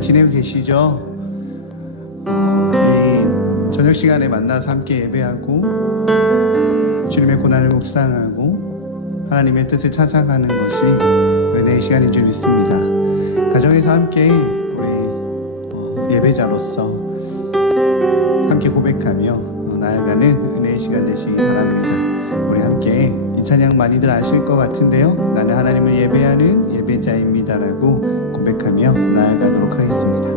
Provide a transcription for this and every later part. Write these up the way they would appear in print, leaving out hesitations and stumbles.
지내고 계시죠? 이 저녁 시간에 만나서 함께 예배하고 주님의 고난을 묵상하고 하나님의 뜻을 찾아가는 것이 은혜의 시간인 줄 믿습니다. 가정에서 함께 우리 예배자로서 함께 고백하며 나아가는 은혜의 시간 되시기 바랍니다. 우리 함께 이 찬양 많이들 아실 것 같은데요, 나는 하나님을 예배하는 예배자입니다라고 고백하며 나아가도록 하겠습니다.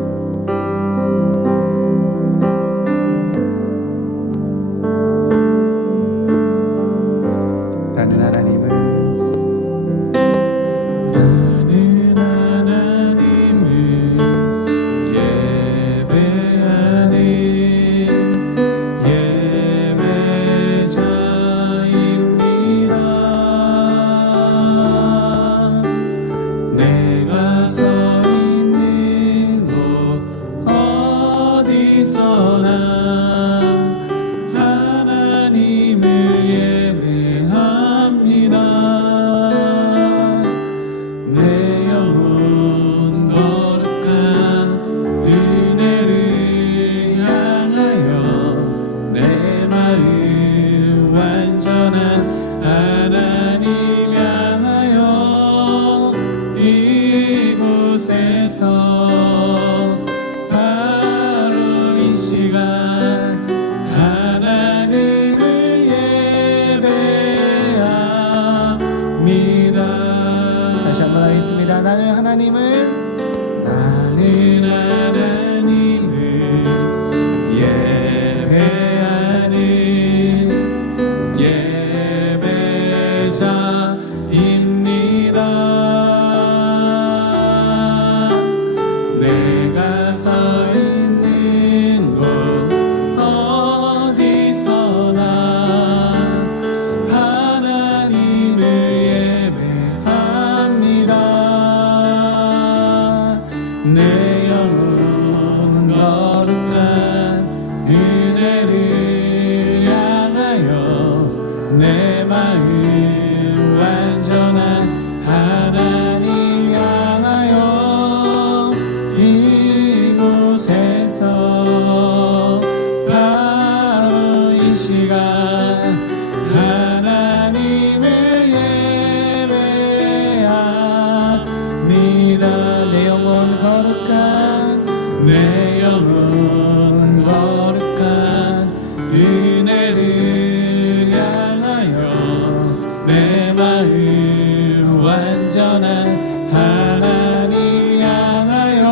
다시 한번 하겠습니다. 나는 하나님을 예배하는 예배자입니다. 내가 서 있는 곳 어디서나 하나님을 예배합니다. 내 영혼 거룩한 은혜를 향하여 내 마음 완전한 하나님 향하여 이곳에서 바로 이 시간 하나님을 예배합니다. 내 영혼 거룩한 은혜를 향하여 내 마음 완전한 하나님 향하여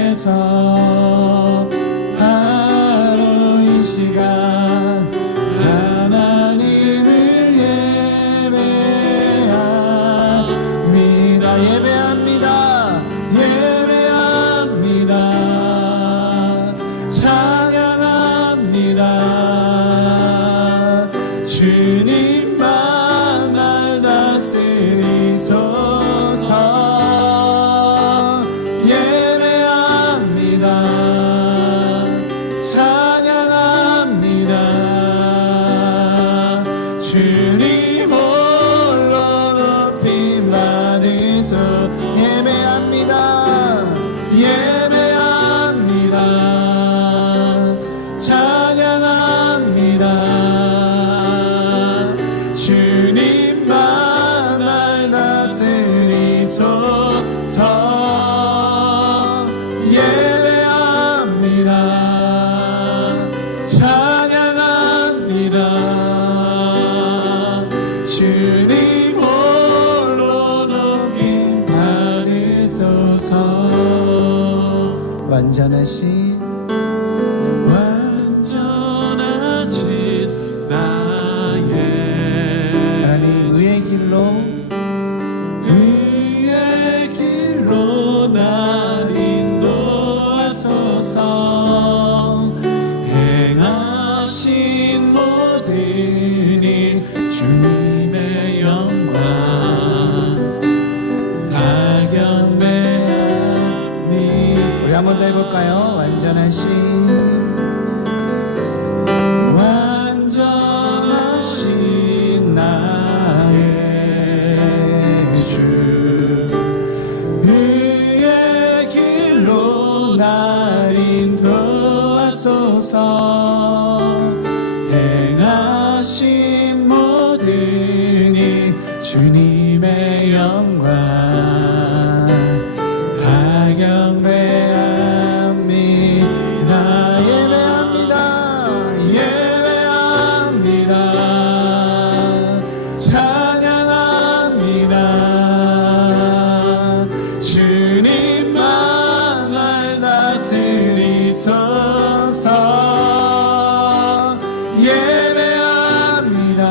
이곳에서 바로 이 시간 하나님을 예배합니다. 예배합니다. 예배합니다. 찬양합니다. 주님만 날 다스리소서. 예배합니다. 찬양합니다. 주님 홀로 높임 받으소서. 예배합니다. 예배합니다. 찬양합니다. 주님만 날 다스리소서. 예배합니다. 찬양합니다. 주님 홀로 높임 받으소서. 완전하신 나의 하나님 의의 길로 더 해볼까요? 완전하신 나의 주, 그의 길로 날 인도하소서. 행하신 모든 일 주님의 영광 다 경배합니다. 예배합니다. 찬양합니다. 주님만 날 다스리소서. 예배합니다.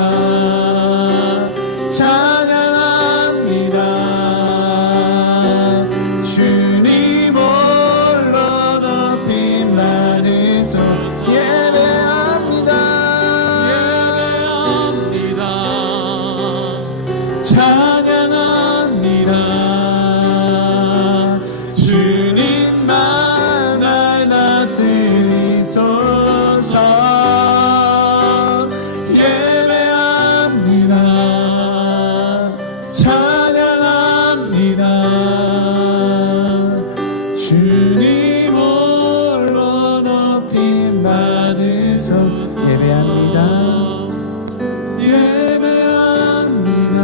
찬양합니다. 주님 홀로 높임 받으소. 예배합니다. 찬양합니다. 주님만 날 다스리소서. 예배합니다. 찬양합니다. 주님 홀로 높임 받으소. 예배합니다. 예배합니다.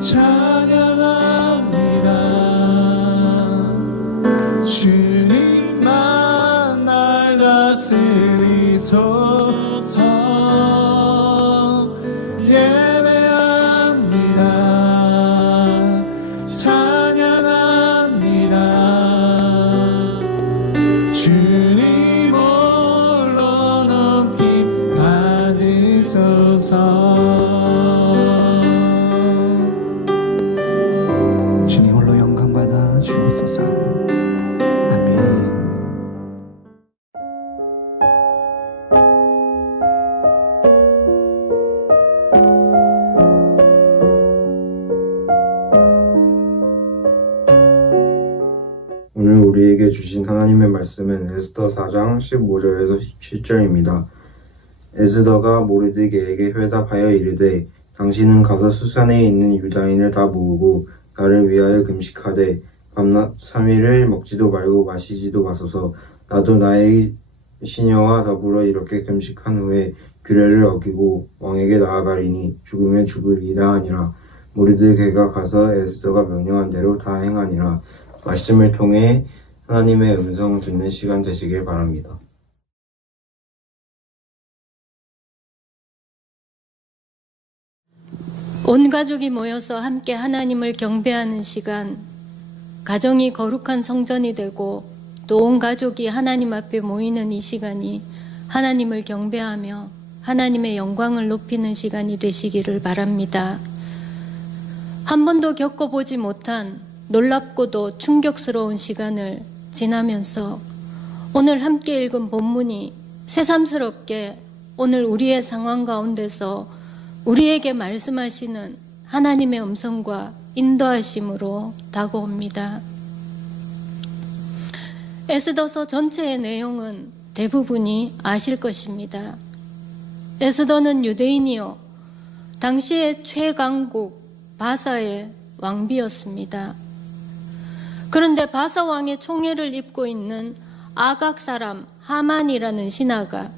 찬양합니다. 주님만 날 다스리소서. 예배합니다. 찬양합니다. 주님 홀로 높이 받으소서. 주님 홀로 영광받아 주옵소서. 아멘. 오늘 우리에게 주신 하나님의 말씀은 에스더 4장 15절에서 17절입니다. 에스더가 모르드게에게 회답하여 이르되 당신은 가서 수산에 있는 유다인을 다 모으고 나를 위하여 금식하되 밤낮 3일을 먹지도 말고 마시지도 마소서. 나도 나의 시녀와 더불어 이렇게 금식한 후에 규례를 어기고 왕에게 나아가리니 죽으면 죽으리이다 하니라. 모르드게가 가서 에스더가 명령한 대로 다 행하니라. 말씀을 통해 하나님의 음성 듣는 시간 되시길 바랍니다. 온 가족이 모여서 함께 하나님을 경배하는 시간, 가정이 거룩한 성전이 되고 또 온 가족이 하나님 앞에 모이는 이 시간이 하나님을 경배하며 하나님의 영광을 높이는 시간이 되시기를 바랍니다. 한 번도 겪어보지 못한 놀랍고도 충격스러운 시간을 지나면서 오늘 함께 읽은 본문이 새삼스럽게 오늘 우리의 상황 가운데서 우리에게 말씀하시는 하나님의 음성과 인도하심으로 다가옵니다. 에스더서 전체의 내용은 대부분이 아실 것입니다. 에스더는 유대인이요 당시의 최강국 바사의 왕비였습니다. 그런데 바사 왕의 총애를 입고 있는 아각 사람 하만이라는 신하가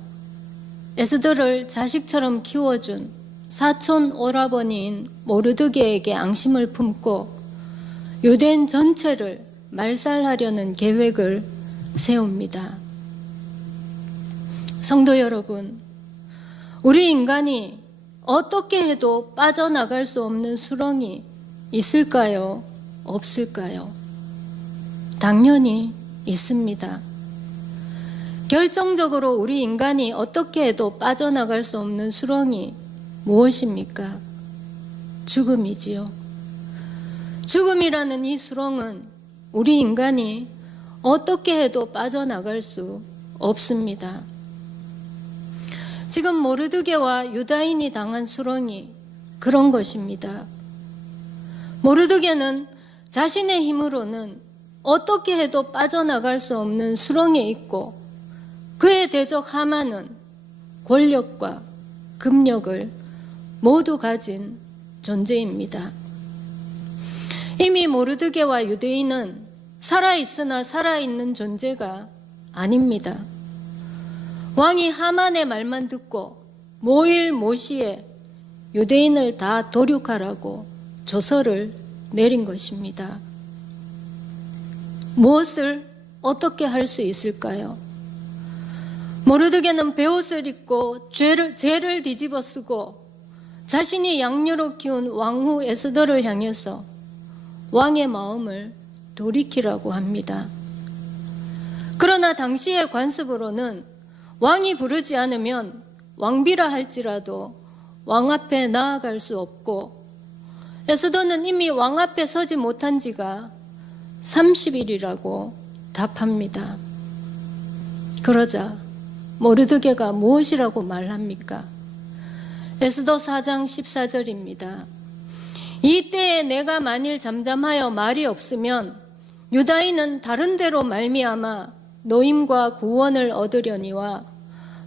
에스더를 자식처럼 키워준 사촌 오라버니인 모르드게에게 앙심을 품고 유대인 전체를 말살하려는 계획을 세웁니다. 성도 여러분, 우리 인간이 어떻게 해도 빠져나갈 수 없는 수렁이 있을까요? 없을까요? 당연히 있습니다. 결정적으로 우리 인간이 어떻게 해도 빠져나갈 수 없는 수렁이 무엇입니까? 죽음이지요. 죽음이라는 이 수렁은 우리 인간이 어떻게 해도 빠져나갈 수 없습니다. 지금 모르드게와 유다인이 당한 수렁이 그런 것입니다. 모르드게는 자신의 힘으로는 어떻게 해도 빠져나갈 수 없는 수렁에 있고 그의 대적 하만은 권력과 금력을 모두 가진 존재입니다. 이미 모르드게와 유대인은 살아있으나 살아있는 존재가 아닙니다. 왕이 하만의 말만 듣고 모일모시에 유대인을 다 도륙하라고 조서를 내린 것입니다. 무엇을 어떻게 할 수 있을까요? 모르드게는 베옷을 입고 죄를 뒤집어 쓰고 자신이 양녀로 키운 왕후 에스더를 향해서 왕의 마음을 돌이키라고 합니다. 그러나 당시의 관습으로는 왕이 부르지 않으면 왕비라 할지라도 왕 앞에 나아갈 수 없고 에스더는 이미 왕 앞에 서지 못한 지가 30일이라고 답합니다. 그러자 모르드게가 무엇이라고 말합니까? 에스더 4장 14절입니다. 이때에 내가 만일 잠잠하여 말이 없으면 유다인은 다른 데로 말미암아 노임과 구원을 얻으려니와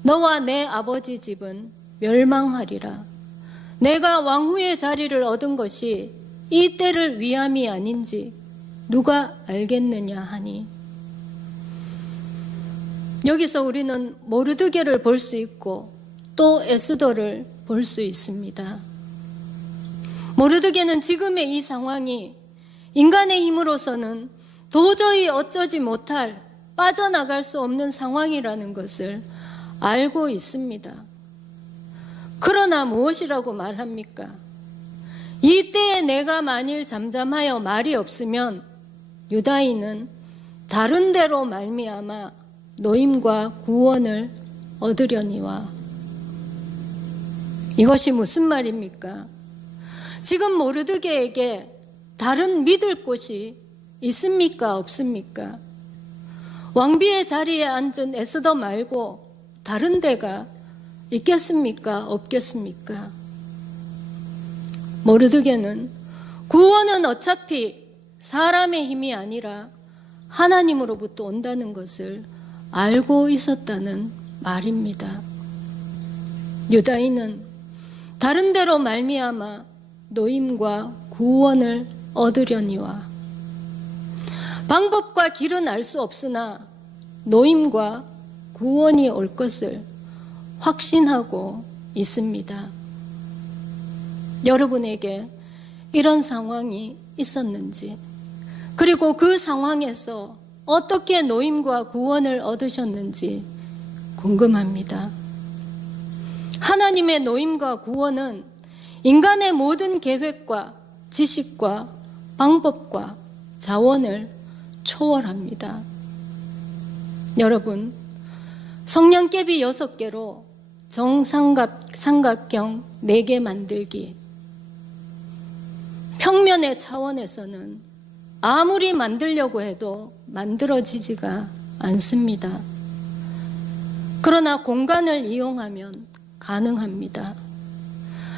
너와 내 아버지 집은 멸망하리라. 내가 왕후의 자리를 얻은 것이 이 때를 위함이 아닌지 누가 알겠느냐 하니. 여기서 우리는 모르드게를 볼 수 있고 또 에스더를 볼 수 있습니다. 모르드게는 지금의 이 상황이 인간의 힘으로서는 도저히 어쩌지 못할 빠져나갈 수 없는 상황이라는 것을 알고 있습니다. 그러나 무엇이라고 말합니까? 이때에 내가 만일 잠잠하여 말이 없으면 유다인은 다른 데로 말미암아 노임과 구원을 얻으려니와. 이것이 무슨 말입니까? 지금 모르드게에게 다른 믿을 곳이 있습니까? 없습니까? 왕비의 자리에 앉은 에스더 말고 다른 데가 있겠습니까? 없겠습니까? 모르드게는 구원은 어차피 사람의 힘이 아니라 하나님으로부터 온다는 것을 알고 있었다는 말입니다. 유다인은 다른 데로 말미암아 노임과 구원을 얻으려니와. 방법과 길은 알 수 없으나 노임과 구원이 올 것을 확신하고 있습니다. 여러분에게 이런 상황이 있었는지, 그리고 그 상황에서 어떻게 노임과 구원을 얻으셨는지 궁금합니다. 하나님의 노임과 구원은 인간의 모든 계획과 지식과 방법과 자원을 초월합니다. 여러분, 성냥개비 6개로 정삼각형 4개 만들기. 평면의 차원에서는 아무리 만들려고 해도 만들어지지가 않습니다. 그러나 공간을 이용하면 가능합니다.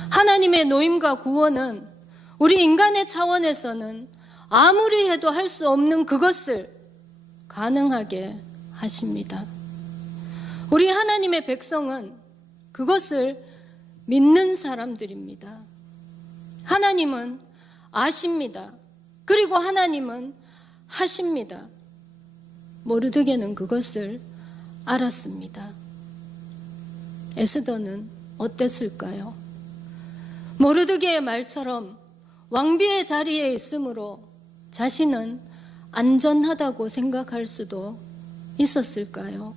하나님의 노임과 구원은 우리 인간의 차원에서는 아무리 해도 할 수 없는 그것을 가능하게 하십니다. 우리 하나님의 백성은 그것을 믿는 사람들입니다. 하나님은 아십니다. 그리고 하나님은 하십니다. 모르드게는 그것을 알았습니다. 에스더는 어땠을까요? 모르드게의 말처럼 왕비의 자리에 있으므로 자신은 안전하다고 생각할 수도 있었을까요?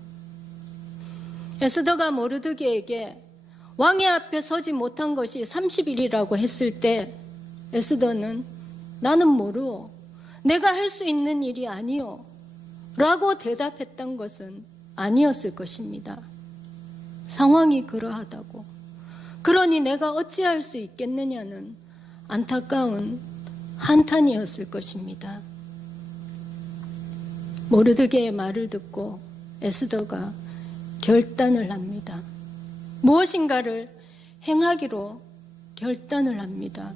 에스더가 모르드게에게 왕의 앞에 서지 못한 것이 30일이라고 했을 때 에스더는 나는 모르오. 내가 할 수 있는 일이 아니오. 라고 대답했던 것은 아니었을 것입니다. 상황이 그러하다고. 그러니 내가 어찌할 수 있겠느냐는 안타까운 한탄이었을 것입니다. 모르드게의 말을 듣고 에스더가 결단을 합니다. 무엇인가를 행하기로 결단을 합니다.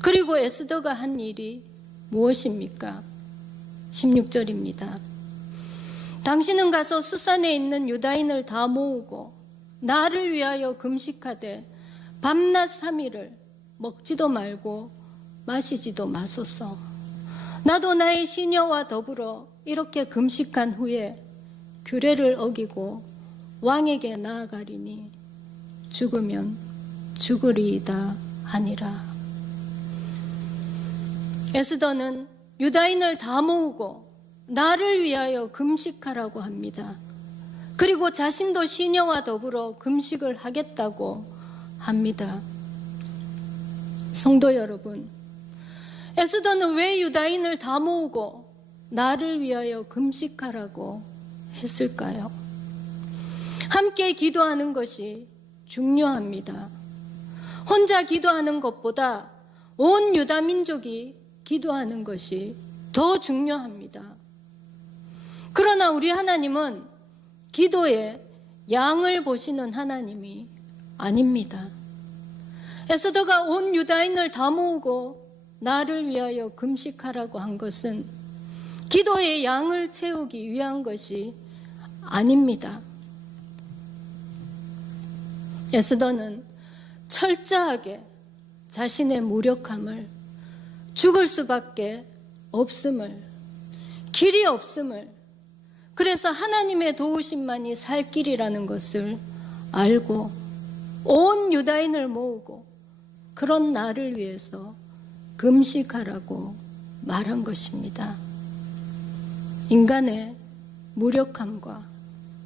그리고 에스더가 한 일이 무엇입니까? 16절입니다. 당신은 가서 수산에 있는 유다인을 다 모으고 나를 위하여 금식하되 밤낮 3일을 먹지도 말고 마시지도 마소서. 나도 나의 시녀와 더불어 이렇게 금식한 후에 규례를 어기고 왕에게 나아가리니 죽으면 죽으리이다 하니라. 에스더는 유다인을 다 모으고 나를 위하여 금식하라고 합니다. 그리고 자신도 시녀와 더불어 금식을 하겠다고 합니다. 성도 여러분, 에스더는 왜 유다인을 다 모으고 나를 위하여 금식하라고 했을까요? 함께 기도하는 것이 중요합니다. 혼자 기도하는 것보다 온 유다 민족이 기도하는 것이 더 중요합니다. 그러나 우리 하나님은 기도에 양을 보시는 하나님이 아닙니다. 에스더가 온 유다인을 다 모으고 나를 위하여 금식하라고 한 것은 기도의 양을 채우기 위한 것이 아닙니다. 에스더는 철저하게 자신의 무력함을, 죽을 수밖에 없음을, 길이 없음을, 그래서 하나님의 도우심만이 살 길이라는 것을 알고 온 유다인을 모으고 그런 나를 위해서 금식하라고 말한 것입니다. 인간의 무력함과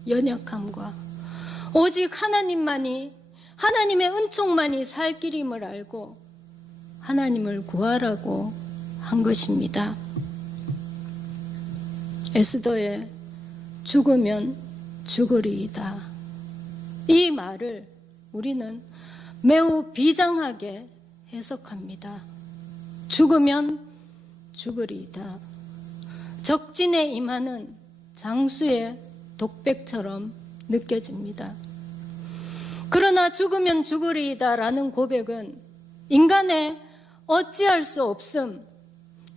연약함과 오직 하나님만이, 하나님의 은총만이 살 길임을 알고 하나님을 구하라고 한 것입니다. 에스더의 죽으면 죽으리이다, 이 말을 우리는 매우 비장하게 해석합니다. 죽으면 죽으리이다. 적진에 임하는 장수의 독백처럼 느껴집니다. 그러나 죽으면 죽으리이다 라는 고백은 인간의 어찌할 수 없음,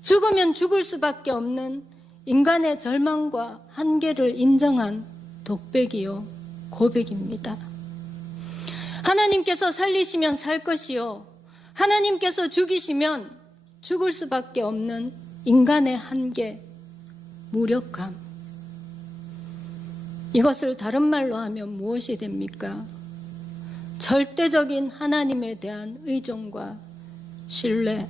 죽으면 죽을 수밖에 없는 인간의 절망과 한계를 인정한 독백이요 고백입니다. 하나님께서 살리시면 살 것이요, 하나님께서 죽이시면 죽을 수밖에 없는 인간의 한계, 무력함. 이것을 다른 말로 하면 무엇이 됩니까? 절대적인 하나님에 대한 의존과 신뢰,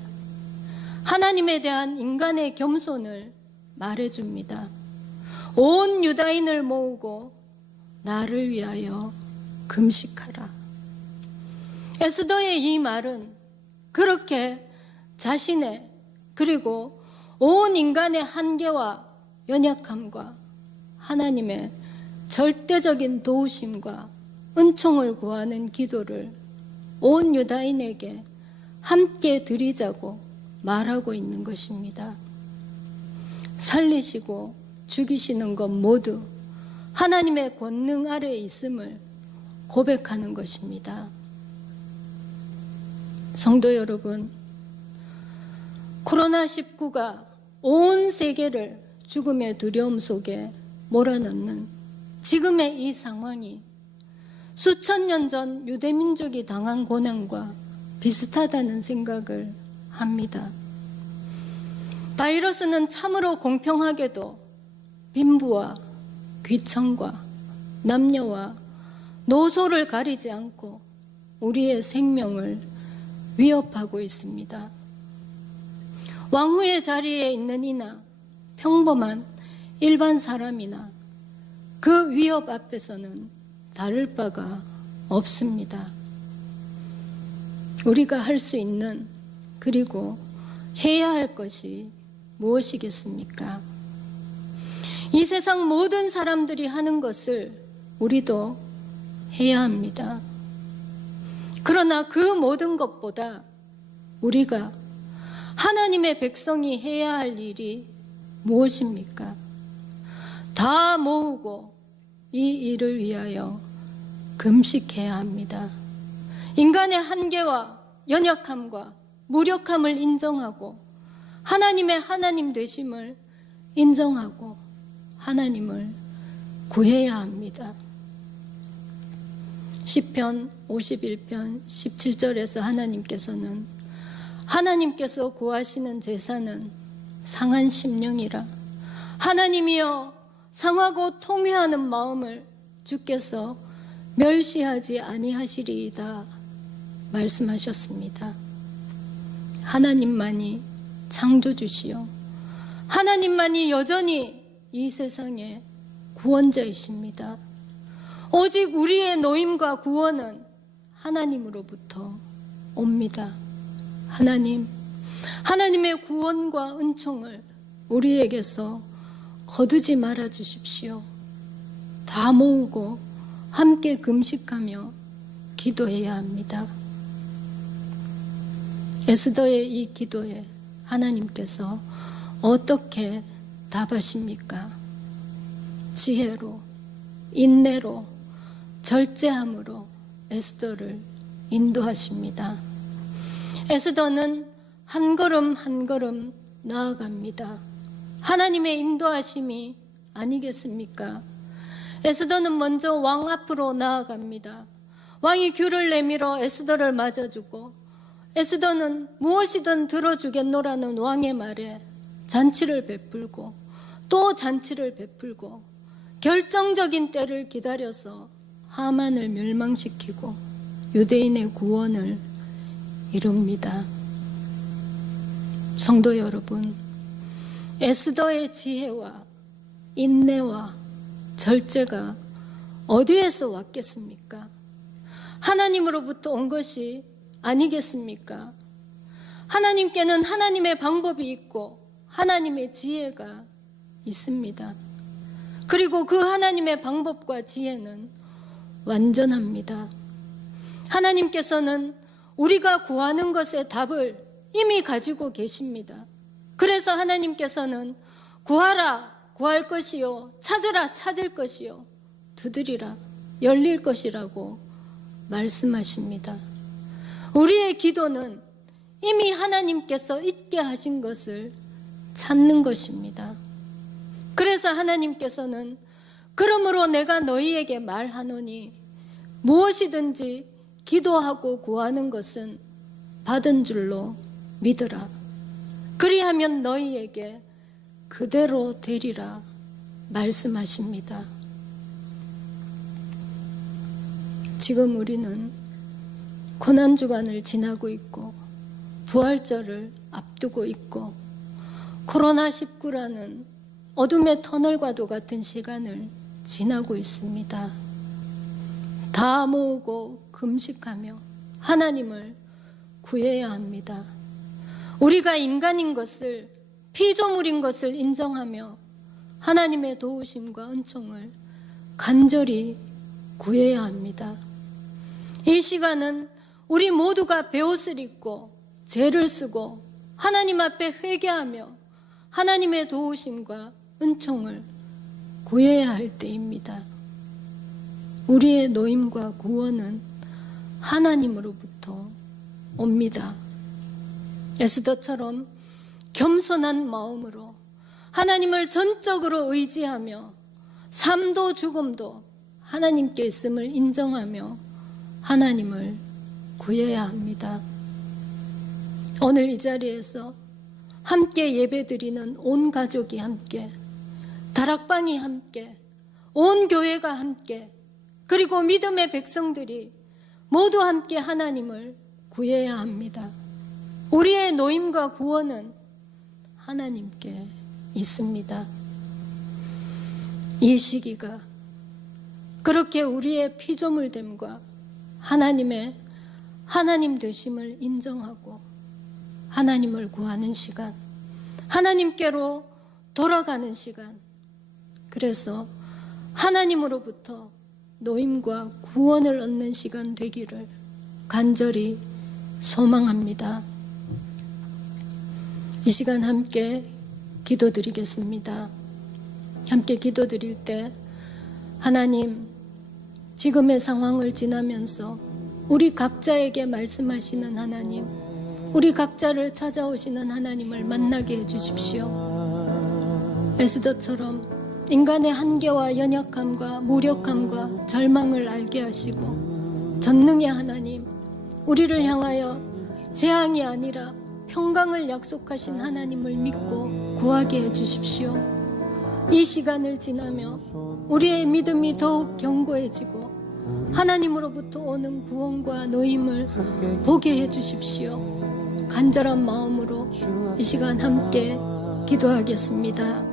하나님에 대한 인간의 겸손을 말해줍니다. 온 유다인을 모으고 나를 위하여 금식하라. 에스더의 이 말은 그렇게 자신의, 그리고 온 인간의 한계와 연약함과 하나님의 절대적인 도우심과 은총을 구하는 기도를 온 유다인에게 함께 드리자고 말하고 있는 것입니다. 살리시고 죽이시는 것 모두 하나님의 권능 아래에 있음을 고백하는 것입니다. 성도 여러분, 코로나19가 온 세계를 죽음의 두려움 속에 몰아넣는 지금의 이 상황이 수천 년 전 유대민족이 당한 고난과 비슷하다는 생각을 합니다. 바이러스는 참으로 공평하게도 빈부와 귀천과 남녀와 노소를 가리지 않고 우리의 생명을 위협하고 있습니다. 왕후의 자리에 있는 이나 평범한 일반 사람이나 그 위협 앞에서는 다를 바가 없습니다. 우리가 할 수 있는, 그리고 해야 할 것이 무엇이겠습니까? 이 세상 모든 사람들이 하는 것을 우리도 해야 합니다. 그러나 그 모든 것보다 우리가 하나님의 백성이 해야 할 일이 무엇입니까? 다 모으고 이 일을 위하여 금식해야 합니다. 인간의 한계와 연약함과 무력함을 인정하고 하나님의 하나님 되심을 인정하고 하나님을 구해야 합니다. 시편 51편 17절에서 하나님께서 구하시는 제사는 상한 심령이라. 하나님이여 상하고 통회하는 마음을 주께서 멸시하지 아니하시리이다 말씀하셨습니다. 하나님만이 창조주시요 하나님만이 여전히 이 세상의 구원자이십니다. 오직 우리의 노임과 구원은 하나님으로부터 옵니다. 하나님의 구원과 은총을 우리에게서 거두지 말아 주십시오. 다 모으고 함께 금식하며 기도해야 합니다. 에스더의 이 기도에 하나님께서 어떻게 답하십니까? 지혜로, 인내로, 절제함으로 에스더를 인도하십니다. 에스더는 한 걸음 한 걸음 나아갑니다. 하나님의 인도하심이 아니겠습니까? 에스더는 먼저 왕 앞으로 나아갑니다. 왕이 귤을 내밀어 에스더를 맞아주고 에스더는 무엇이든 들어주겠노라는 왕의 말에 잔치를 베풀고 또 잔치를 베풀고 결정적인 때를 기다려서 하만을 멸망시키고 유대인의 구원을 이룹니다. 성도 여러분, 에스더의 지혜와 인내와 절제가 어디에서 왔겠습니까? 하나님으로부터 온 것이 아니겠습니까? 하나님께는 하나님의 방법이 있고 하나님의 지혜가 있습니다. 그리고 그 하나님의 방법과 지혜는 완전합니다. 하나님께서는 우리가 구하는 것의 답을 이미 가지고 계십니다. 그래서 하나님께서는 구하라 구할 것이요 찾으라 찾을 것이요 두드리라 열릴 것이라고 말씀하십니다. 우리의 기도는 이미 하나님께서 있게 하신 것을 찾는 것입니다. 그래서 하나님께서는 그러므로 내가 너희에게 말하노니 무엇이든지 기도하고 구하는 것은 받은 줄로 믿으라. 그리하면 너희에게 그대로 되리라 말씀하십니다. 지금 우리는 고난주간을 지나고 있고 부활절을 앞두고 있고 코로나19라는 어둠의 터널과도 같은 시간을 지나고 있습니다. 다 모으고 금식하며 하나님을 구해야 합니다. 우리가 인간인 것을 피조물인 것을 인정하며 하나님의 도우심과 은총을 간절히 구해야 합니다. 이 시간은 우리 모두가 베옷을 입고 죄를 쓰고 하나님 앞에 회개하며 하나님의 도우심과 은총을 구해야 할 때입니다. 우리의 노임과 구원은 하나님으로부터 옵니다. 에스더처럼 겸손한 마음으로 하나님을 전적으로 의지하며 삶도 죽음도 하나님께 있음을 인정하며 하나님을 구해야 합니다. 오늘 이 자리에서 함께 예배드리는 온 가족이 함께, 다락방이 함께, 온 교회가 함께, 그리고 믿음의 백성들이 모두 함께 하나님을 구해야 합니다. 우리의 노임과 구원은 하나님께 있습니다. 이 시기가 그렇게 우리의 피조물됨과 하나님의 하나님 되심을 인정하고 하나님을 구하는 시간, 하나님께로 돌아가는 시간, 그래서 하나님으로부터 노임과 구원을 얻는 시간 되기를 간절히 소망합니다. 이 시간 함께 기도드리겠습니다. 함께 기도드릴 때 하나님, 지금의 상황을 지나면서 우리 각자에게 말씀하시는 하나님, 우리 각자를 찾아오시는 하나님을 만나게 해주십시오. 에스더처럼 인간의 한계와 연약함과 무력함과 절망을 알게 하시고 전능의 하나님, 우리를 향하여 재앙이 아니라 평강을 약속하신 하나님을 믿고 구하게 해주십시오. 이 시간을 지나며 우리의 믿음이 더욱 견고해지고 하나님으로부터 오는 구원과 노임을 보게 해주십시오. 간절한 마음으로 이 시간 함께 기도하겠습니다.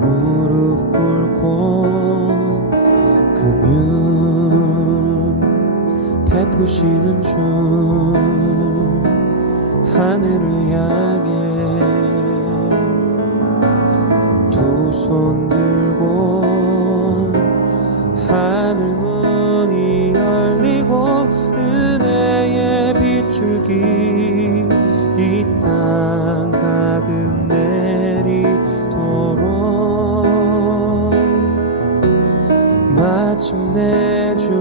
무릎 꿇고 긍휼 베푸시는 주 하늘을 향해 두 손 들고 하늘 문이 열리고 은혜의 빗줄기 이 땅 가득 내리도록 마침내 주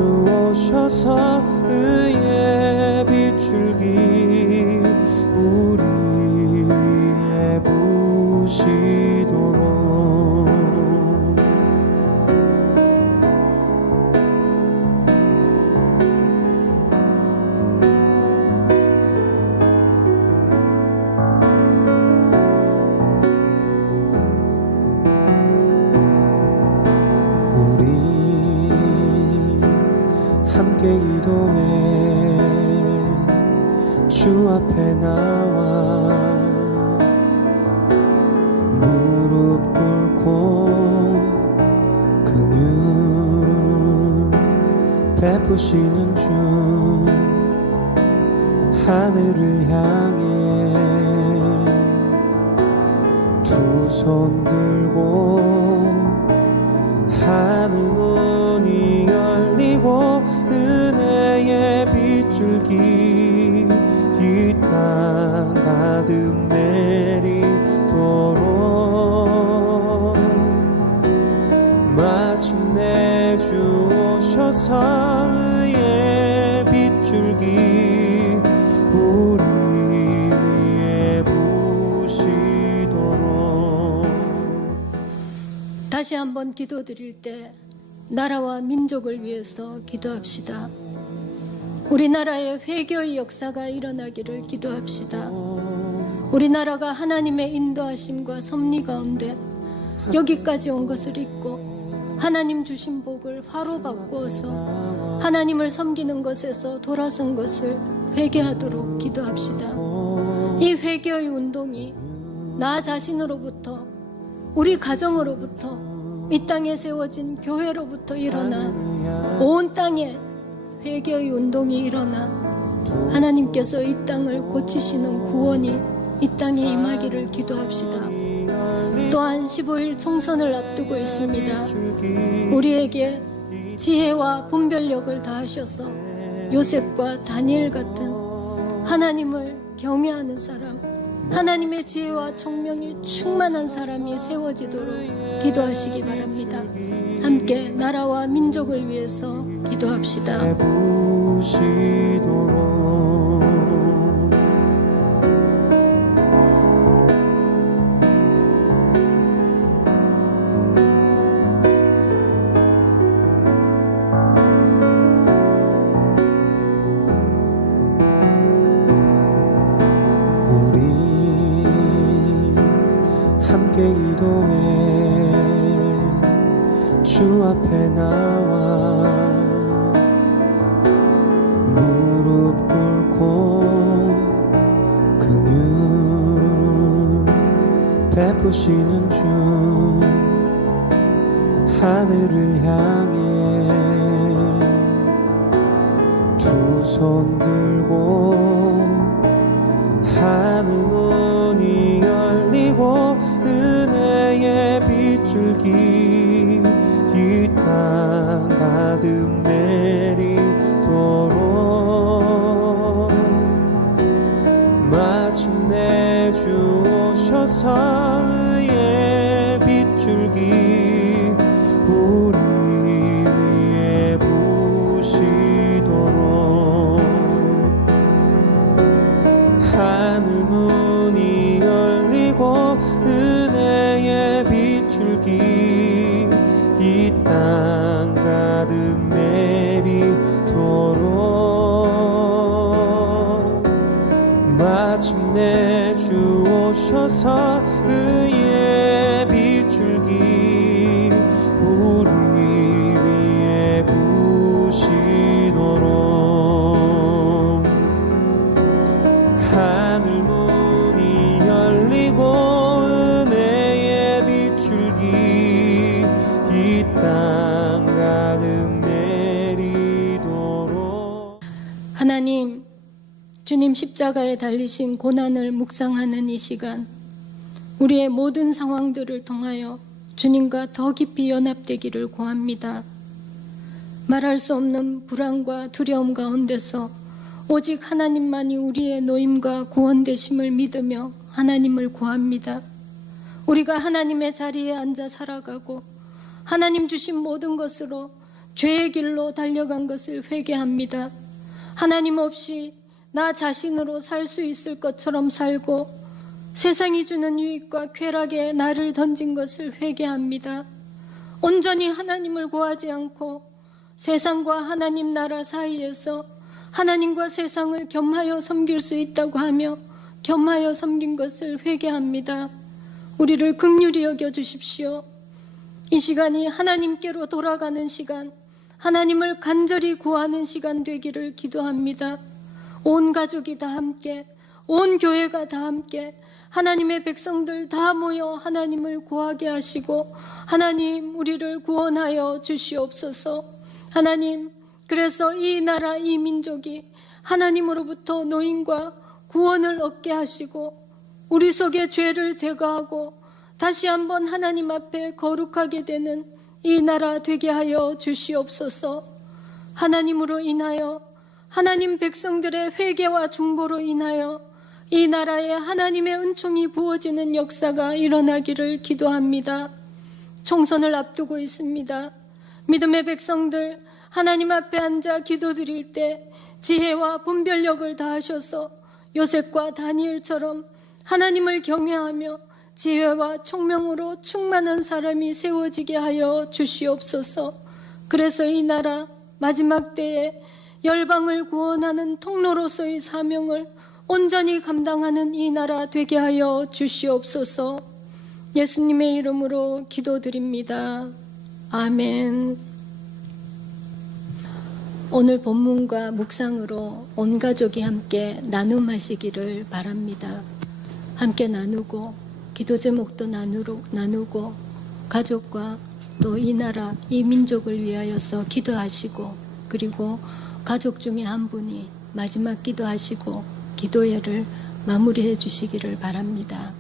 오셔서 의의 빗줄기 우리 위에 부시도록 우리 함께 기도해 주 앞에 나와 무릎 꿇고 긍휼 베푸시는 주 하늘을 향해 두 손 들고 하늘 문이 열리고 은혜의 빗줄기 이 땅 가득 내리도록 마침내 주 오셔서 의의 빗줄기 우리 위에 부시도록. 다시 한번 기도드릴 때 나라와 민족을 위해서 기도합시다. 우리나라의 회개의 역사가 일어나기를 기도합시다. 우리나라가 하나님의 인도하심과 섭리 가운데 여기까지 온 것을 잊고 하나님 주신 복을 화로 바꾸어서 하나님을 섬기는 것에서 돌아선 것을 회개하도록 기도합시다. 이 회개의 운동이 나 자신으로부터, 우리 가정으로부터, 이 땅에 세워진 교회로부터 일어나 온 땅에 회개의 운동이 일어나 하나님께서 이 땅을 고치시는 구원이 이 땅에 임하기를 기도합시다. 또한 15일 총선을 앞두고 있습니다. 우리에게 지혜와 분별력을 다하셔서 요셉과 다니엘 같은 하나님을 경외하는 사람, 하나님의 지혜와 총명이 충만한 사람이 세워지도록 기도하시기 바랍니다. 함께 나라와 민족을 위해서 기도합시다. 우리 함께 기도해 주 앞에 나와 무릎 꿇고 긍휼 베푸시는 주 하늘을 향해 두 손 들고 하늘 문이 열리고 은혜의 빗줄기 이 땅 가득 내리도록 마침내 주 오셔서 의의 빗줄기 우리 위에 부시도록 하늘 문이 열리고 은혜의 빛줄기 이 땅 가득 내리도록 마침내 주 오셔서 의의 빛줄기 우리 위에 부시도록 하늘 문이 열리고 은혜의 빛줄기 이 땅 가득 내리도록. 하나님, 주님 십자가에 달리신 고난을 묵상하는 이 시간, 우리의 모든 상황들을 통하여 주님과 더 깊이 연합되기를 구합니다. 말할 수 없는 불안과 두려움 가운데서 오직 하나님만이 우리의 노임과 구원되심을 믿으며 하나님을 구합니다. 우리가 하나님의 자리에 앉아 살아가고 하나님 주신 모든 것으로 죄의 길로 달려간 것을 회개합니다. 하나님 없이 나 자신으로 살 수 있을 것처럼 살고 세상이 주는 유익과 쾌락에 나를 던진 것을 회개합니다. 온전히 하나님을 구하지 않고 세상과 하나님 나라 사이에서 하나님과 세상을 겸하여 섬길 수 있다고 하며 겸하여 섬긴 것을 회개합니다. 우리를 긍휼히 여겨 주십시오. 이 시간이 하나님께로 돌아가는 시간, 하나님을 간절히 구하는 시간 되기를 기도합니다. 온 가족이 다 함께, 온 교회가 다 함께, 하나님의 백성들 다 모여 하나님을 구하게 하시고 하나님 우리를 구원하여 주시옵소서. 하나님, 그래서 이 나라 이 민족이 하나님으로부터 노임과 구원을 얻게 하시고 우리 속의 죄를 제거하고 다시 한번 하나님 앞에 거룩하게 되는 이 나라 되게 하여 주시옵소서. 하나님으로 인하여 하나님 백성들의 회개와 중보로 인하여 이 나라에 하나님의 은총이 부어지는 역사가 일어나기를 기도합니다. 총선을 앞두고 있습니다. 믿음의 백성들 하나님 앞에 앉아 기도드릴 때 지혜와 분별력을 다하셔서 요셉과 다니엘처럼 하나님을 경외하며 지혜와 총명으로 충만한 사람이 세워지게 하여 주시옵소서. 그래서 이 나라 마지막 때에 열방을 구원하는 통로로서의 사명을 온전히 감당하는 이 나라 되게 하여 주시옵소서. 예수님의 이름으로 기도드립니다. 아멘. 오늘 본문과 묵상으로 온 가족이 함께 나눔하시기를 바랍니다. 함께 나누고 기도 제목도 나누고 가족과 또 이 나라 이 민족을 위하여서 기도하시고 그리고 가족 중에 한 분이 마지막 기도하시고 기도회를 마무리해 주시기를 바랍니다.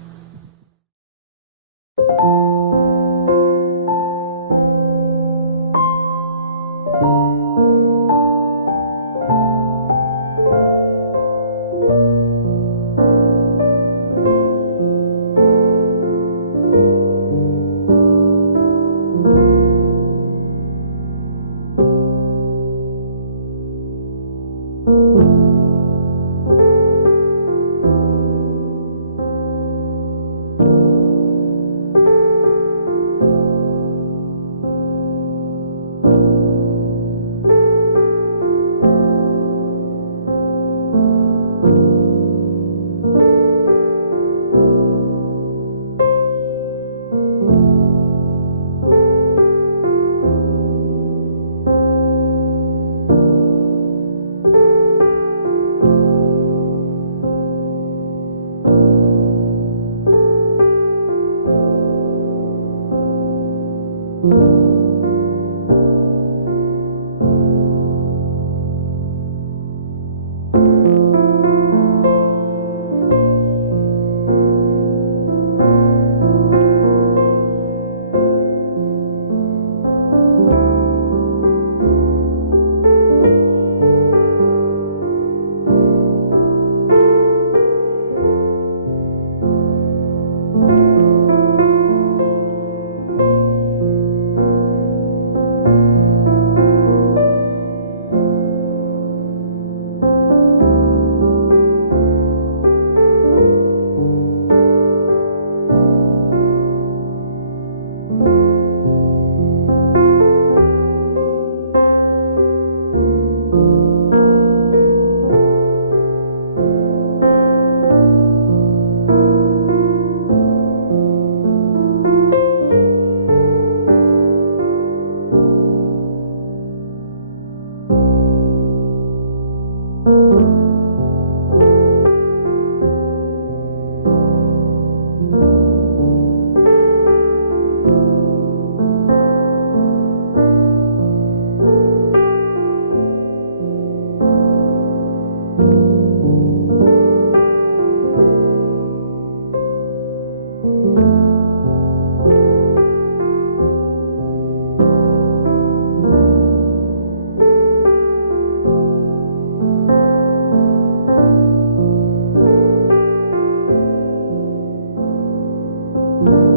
주